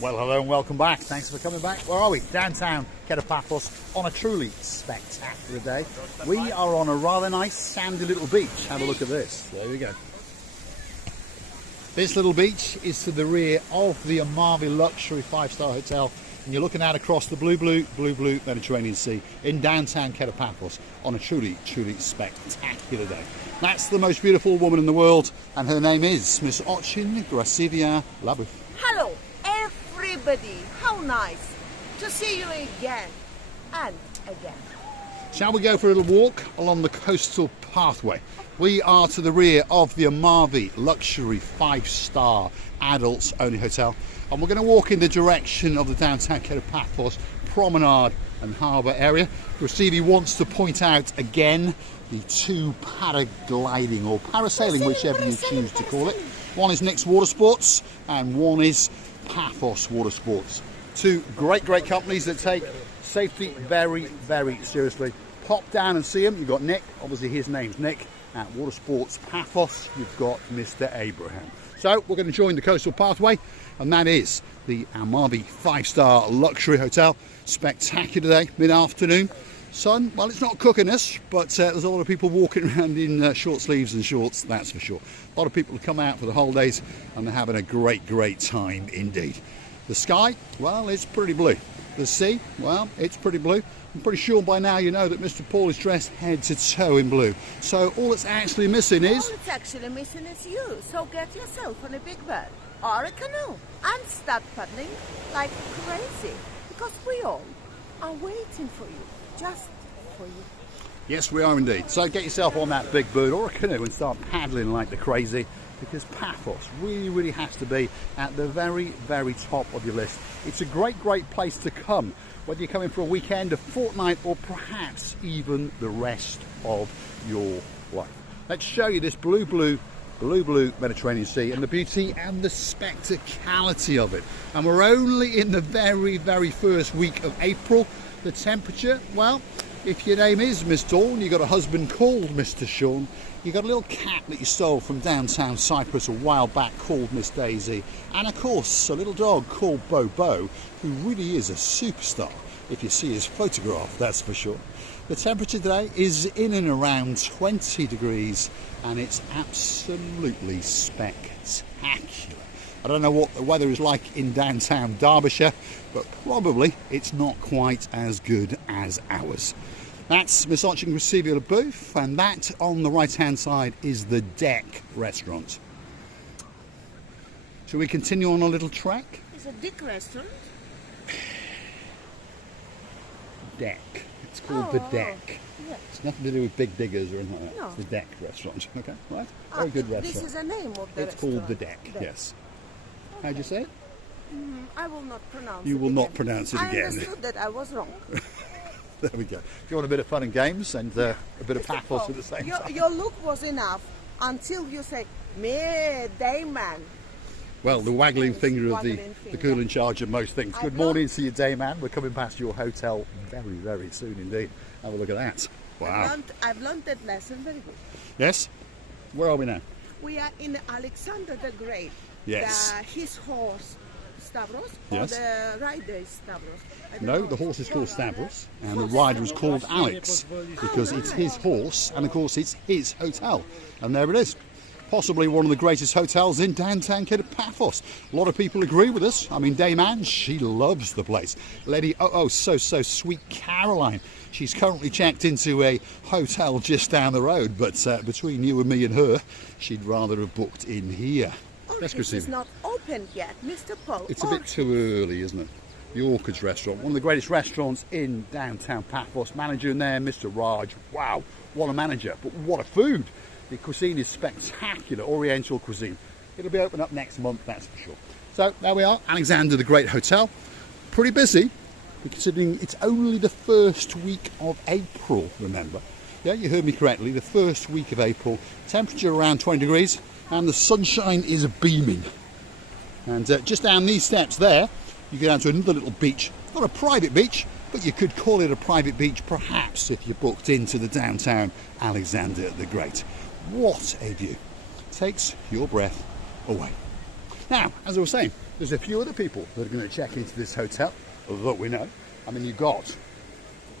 Well, hello and welcome back. Thanks for coming back. Where are we? Downtown Paphos on a truly spectacular day. We are on a rather nice sandy little beach. Have a look at this. There we go. This little beach is to the rear of the Amalfi luxury 5-star hotel, and you're looking out across the blue Mediterranean Sea in downtown Paphos on a truly spectacular day. That's the most beautiful woman in the world, and her name is Miss Ochin Grasivia Labu. Hello everybody, how nice to see you again and again. Shall we go for a little walk along the coastal pathway? We are to the rear of the Amalfi luxury 5-star adults only hotel, and we're going to walk in the direction of the downtown Paphos promenade and harbour area. Grasivi wants to point out again the two paragliding or parasailing, whichever you choose to call it. One is Nick's Water Sports and one is Paphos Water Sports. Two great companies that take safety very seriously. Pop down and see them. You've got Nick, obviously his name's Nick, at Water Sports Paphos. You've got Mr. Abraham. So we're going to join the coastal pathway, and that is the Amalfi 5-star luxury hotel. Spectacular day, mid-afternoon. Sun, well, it's not cooking us, but there's a lot of people walking around in short sleeves and shorts, that's for sure. A lot of people have come out for the holidays, and they're having a great time indeed. The sky, well, it's pretty blue. The sea, well, it's pretty blue. I'm pretty sure by now you know that Mr. Paul is dressed head to toe in blue. So all that's actually missing is... All it's actually missing is you. So get yourself on a big bird or a canoe and start paddling like crazy. Because we all are waiting for you, just for you. Yes, we are indeed. So get yourself on that big bird or a canoe and start paddling like the crazy, because Paphos really has to be at the very top of your list. It's a great place to come, whether you're coming for a weekend, a fortnight, or perhaps even the rest of your life. Let's show you this blue Mediterranean Sea and the beauty and the spectacality of it. And we're only in the very first week of April. The temperature, well, if your name is Miss Dawn, you've got a husband called Mr. Sean, you've got a little cat that you stole from downtown Cyprus a while back called Miss Daisy, and of course a little dog called Bobo, who really is a superstar if you see his photograph, that's for sure. The temperature today is in and around 20 degrees, and it's absolutely spectacular. I don't know what the weather is like in downtown Derbyshire, but probably it's not quite as good as ours. That's Miss Ochin Grasivia booth, and that on the right-hand side is the Deck restaurant. Shall we continue on a little trek? It's a Dick restaurant. Deck. It's called the Deck. Yeah. It's nothing to do with Big Diggers or anything like that. No. It's the Deck restaurant. Okay, right? Very good restaurant. This is the name of the It's restaurant. called the Deck, yes. How'd you say it? I will not pronounce it. You will not again. pronounce it again. I understood that I was wrong. There we go. If you want a bit of fun and games and a bit of Paphos at the same time. Your look was enough until you say, "Me, Dayman." Well, the waggling finger of the Waggling finger. girl in charge of most things. Good morning to you, Dayman. We're coming past your hotel very soon indeed. Have a look at that. Wow. I've learned that lesson very good. Yes? Where are we now? We are in Alexander the Great. Yes. His horse, Stavros, Yes. or the rider is Stavros? I don't No, know. the horse is called Stavros and the rider is called Alex, because it's his horse and of course it's his hotel. And there it is. Possibly one of the greatest hotels in downtown Paphos. A lot of people agree with us. I mean, Dayman, she loves the place. Lady, so sweet Caroline. She's currently checked into a hotel just down the road, but between you and me and her, she'd rather have booked in here. Let's go see. It's not open yet, Mr. Paul. It's a bit too early, isn't it? The Orchids restaurant, one of the greatest restaurants in downtown Paphos. Manager in there, Mr. Raj. Wow, what a manager, but what a food. The cuisine is spectacular, Oriental cuisine. It'll be open up next month, that's for sure. So there we are, Alexander the Great Hotel. Pretty busy, considering it's only the first week of April, remember. Yeah, you heard me correctly, the first week of April. Temperature around 20 degrees, and the sunshine is beaming. And just down these steps there, you go down to another little beach. Not a private beach, but you could call it a private beach perhaps if you booked into the downtown Alexander the Great. What a view. Takes your breath away. Now, as I was saying, there's a few other people that are going to check into this hotel that we know. I mean, you've got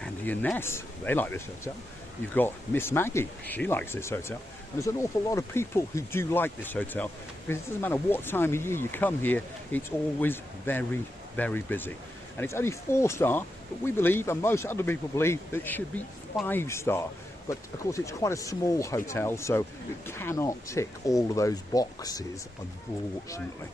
Andy and Ness, they like this hotel. You've got Miss Maggie, she likes this hotel. And there's an awful lot of people who do like this hotel, because it doesn't matter what time of year you come here, it's always very, very busy. And it's only 4-star, but we believe, and most other people believe, that it should be 5-star. But of course it's quite a small hotel, so it cannot tick all of those boxes, unfortunately.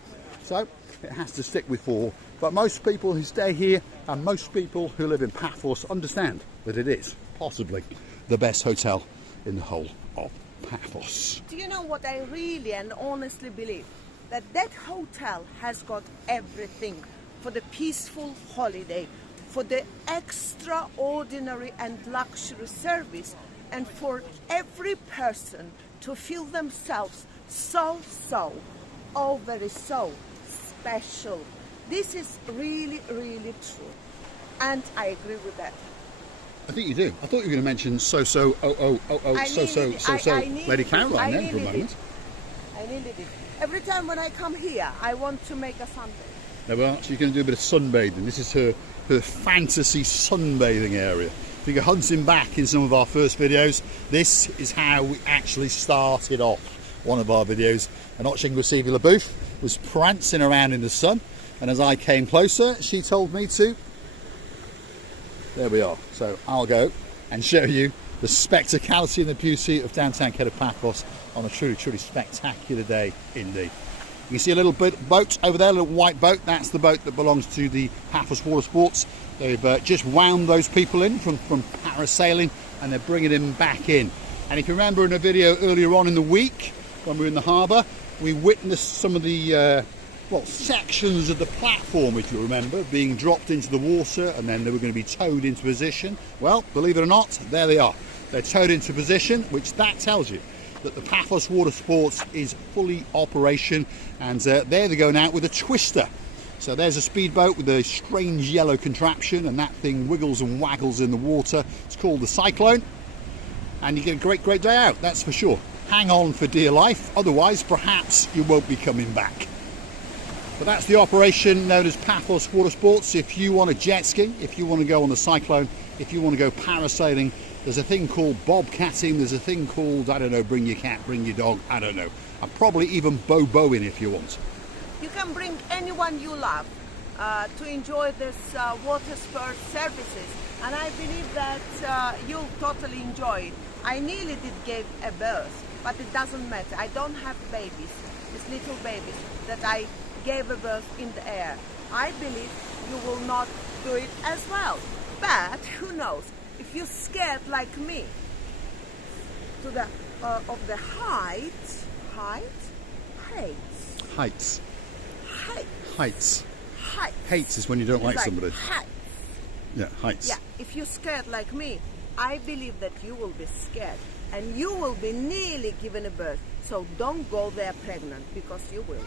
So it has to stick with 4. But most people who stay here and most people who live in Paphos understand that it is possibly the best hotel in the whole of Paphos. Do you know what I really and honestly believe? That hotel has got everything for the peaceful holiday, for the extraordinary and luxury service, and for every person to feel themselves so, very so special. This is really, really true. And I agree with that. I think you do. I thought you were going to mention Lady Caroline then for a moment. I needed it. Every time when I come here, I want to make a sunbathe. Now, well, she's going to do a bit of sunbathing. This is her fantasy sunbathing area. If you go hunting back in some of our first videos, this is how we actually started off one of our videos. And Ochingwasivi LaBouffe was prancing around in the sun, and as I came closer, she told me to. There we are. So I'll go and show you the spectacality and the beauty of downtown Paphos on a truly, truly spectacular day indeed. You can see a little boat over there, a little white boat. That's the boat that belongs to the Paphos Water Sports. They've just wound those people in from parasailing, and they're bringing them back in. And if you remember in a video earlier on in the week, when we were in the harbour, we witnessed some of the sections of the platform, if you remember, being dropped into the water, and then they were going to be towed into position. Well, believe it or not, there they are. They're towed into position, which that tells you that the Paphos Water Sports is fully operation, and there they're going out with a twister. So there's a speedboat with a strange yellow contraption, and that thing wiggles and waggles in the water. It's called the Cyclone, and you get a great, great day out, that's for sure. Hang on for dear life, otherwise perhaps you won't be coming back. But that's the operation known as Paphos Water Sports. If you want to jet ski, if you want to go on the Cyclone, if you want to go parasailing, there's a thing called bobcatting, there's a thing called, I don't know, bring your cat, bring your dog, I don't know. And probably even boboing if you want. You can bring anyone you love to enjoy this water sport services. And I believe that you'll totally enjoy it. I nearly did give a birth, but it doesn't matter. I don't have babies, these little babies that I gave a birth in the air. I believe you will not do it as well. But who knows? If you're scared like me to the of the heights is when you don't like like somebody. Heights. Yeah, heights. Yeah, if you're scared like me, I believe that you will be scared and you will be nearly given a birth. So don't go there pregnant, because you will.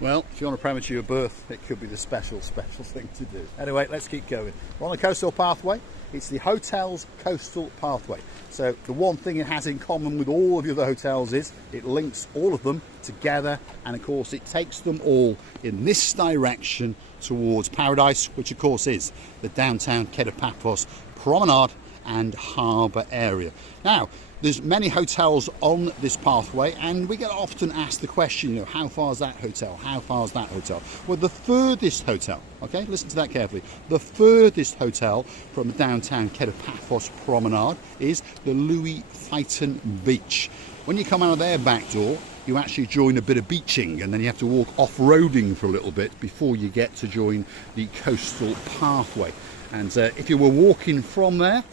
Well, if you want a premature birth, it could be the special thing to do. Anyway, let's keep going. We're on the coastal pathway. It's the hotel's coastal pathway. So the one thing it has in common with all of the other hotels is it links all of them together, and of course it takes them all in this direction towards paradise, which of course is the downtown Paphos promenade and harbour area. Now, there's many hotels on this pathway, and we get often asked the question, you know, how far is that hotel? How far is that hotel? Well, the furthest hotel, okay, listen to that carefully, the furthest hotel from the downtown Paphos promenade is the Louis Fyton Beach. When you come out of their back door, you actually join a bit of beaching, and then you have to walk off-roading for a little bit before you get to join the coastal pathway. And if you were walking from there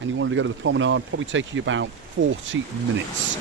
and you wanted to go to the promenade, probably take you about 40 minutes.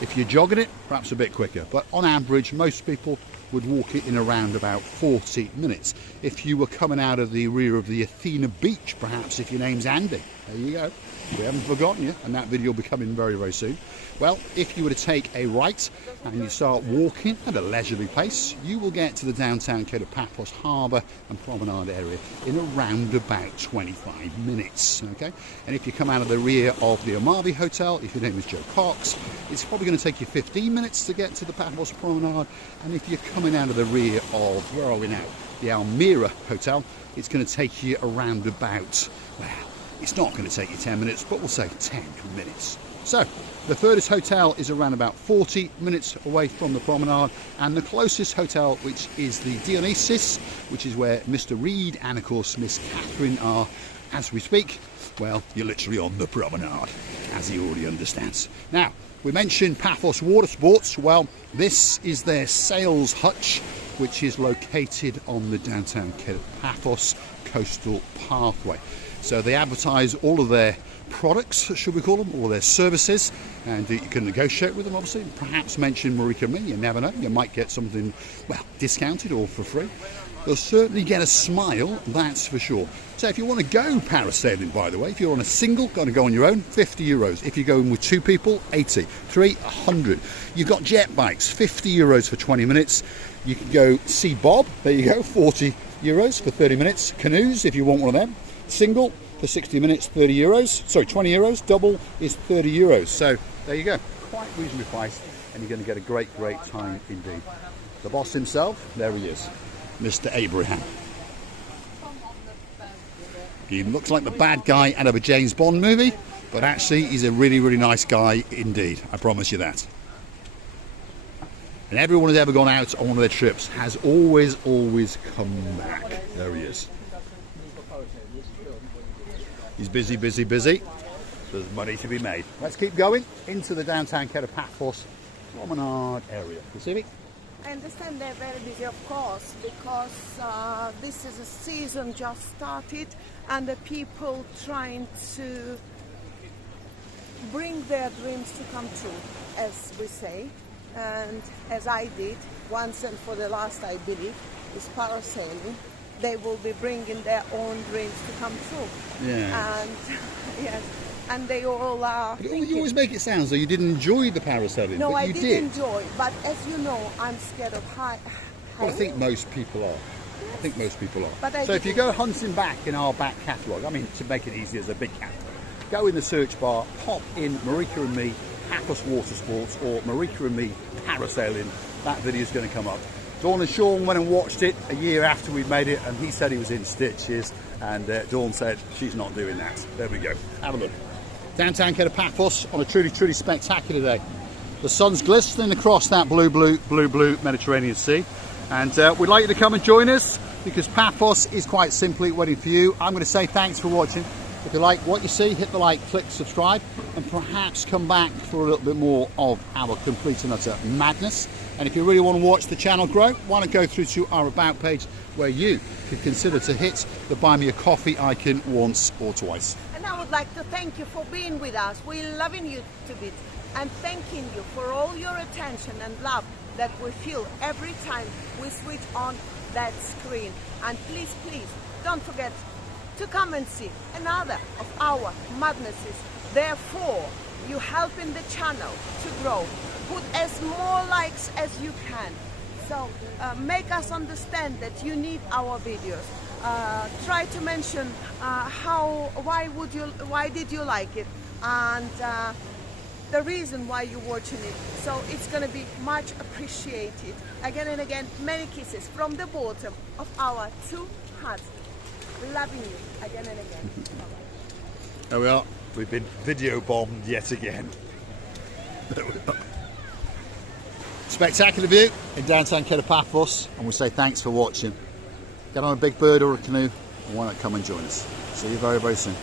If you're jogging it, perhaps a bit quicker, but on average most people would walk it in around about 40 minutes. If you were coming out of the rear of the Athena Beach, perhaps, if your name's Andy, there you go, we haven't forgotten you, and that video will be coming very, very soon. Well, if you were to take a right and you start walking at a leisurely pace, you will get to the downtown Paphos harbour and promenade area in around about 25 minutes, okay? And if you come out of the rear of the Amavi Hotel, if you your name is Joe Cox, it's probably going to take you 15 minutes to get to the Paphos Promenade. And if you're coming out of the rear of, where are we now, the Almira Hotel, it's going to take you around about, well, it's not going to take you 10 minutes, but we'll say 10 minutes. So the furthest hotel is around about 40 minutes away from the promenade, and the closest hotel, which is the Dionysus, which is where Mr. Reed and of course Miss Catherine are as we speak, well, you're literally on the promenade, as he already understands. Now, we mentioned Paphos Water Sports. Well, this is their sales hutch, which is located on the downtown Paphos coastal pathway. So they advertise all of their products, should we call them, or their services, and you can negotiate with them, obviously. Perhaps mention Marika and me, you never know, you might get something, well, discounted or for free. You'll certainly get a smile, that's for sure. So if you want to go parasailing, by the way, if you're on a single, going to go on your own, €50. If you're going with 2 people, 80. 3, 100. You've got jet bikes, €50 for 20 minutes. You can go see Bob, there you go, €40 for 30 minutes. Canoes, if you want one of them. Single, for 60 minutes, €30. Sorry, €20. Double is €30. So there you go. Quite reasonably priced, and you're going to get a great time indeed. The boss himself, there he is, Mr. Abraham. He looks like the bad guy out of a James Bond movie, but actually he's a really nice guy indeed. I promise you that. And everyone who's ever gone out on one of their trips has always come back. There he is. He's busy. There's money to be made. Let's keep going into the downtown Paphos Promenade area. Pacific? I understand they're very busy, of course, because this is a season just started, and the people trying to bring their dreams to come true, as we say, and as I did once and for the last, I believe, is parasailing. They will be bringing their own dreams to come true. Yeah. And yes, and they all are. You always make it sound as though you didn't enjoy the parasailing. No, but I you did enjoy, but as you know, I'm scared of height. Well, I think most people are. But so if you go hunting back in our back catalogue, I mean, to make it easy, as a big catalogue, go in the search bar, pop in Marika and me, Paphos Water Sports, or Marika and me, parasailing. That video is going to come up. Dawn and Sean went and watched it a year after we made it, and he said he was in stitches, and Dawn said she's not doing that. There we go. Have a look. Downtown Paphos on a truly spectacular day. The sun's glistening across that blue Mediterranean Sea, and we'd like you to come and join us, because Paphos is quite simply waiting for you. I'm going to say thanks for watching. If you like what you see, hit the like, click subscribe, and perhaps come back for a little bit more of our complete and utter madness. And if you really want to watch the channel grow, why not go through to our About page, where you could consider to hit the Buy Me a Coffee icon once or twice. And I would like to thank you for being with us. We're loving you to bits, and thanking you for all your attention and love that we feel every time we switch on that screen. And please, don't forget to come and see another of our madnesses. Therefore, you helping the channel to grow. Put as more likes as you can. So make us understand that you need our videos. Try to mention why did you like it, and the reason why you're watching it. So it's going to be much appreciated. Again and again, many kisses from the bottom of our 2 hearts. Loving you again and again. Bye-bye. There we are. We've been video bombed yet again. There we are. Spectacular view in downtown Paphos, and we say thanks for watching. Get on a big bird or a canoe, and why not come and join us. See you very soon.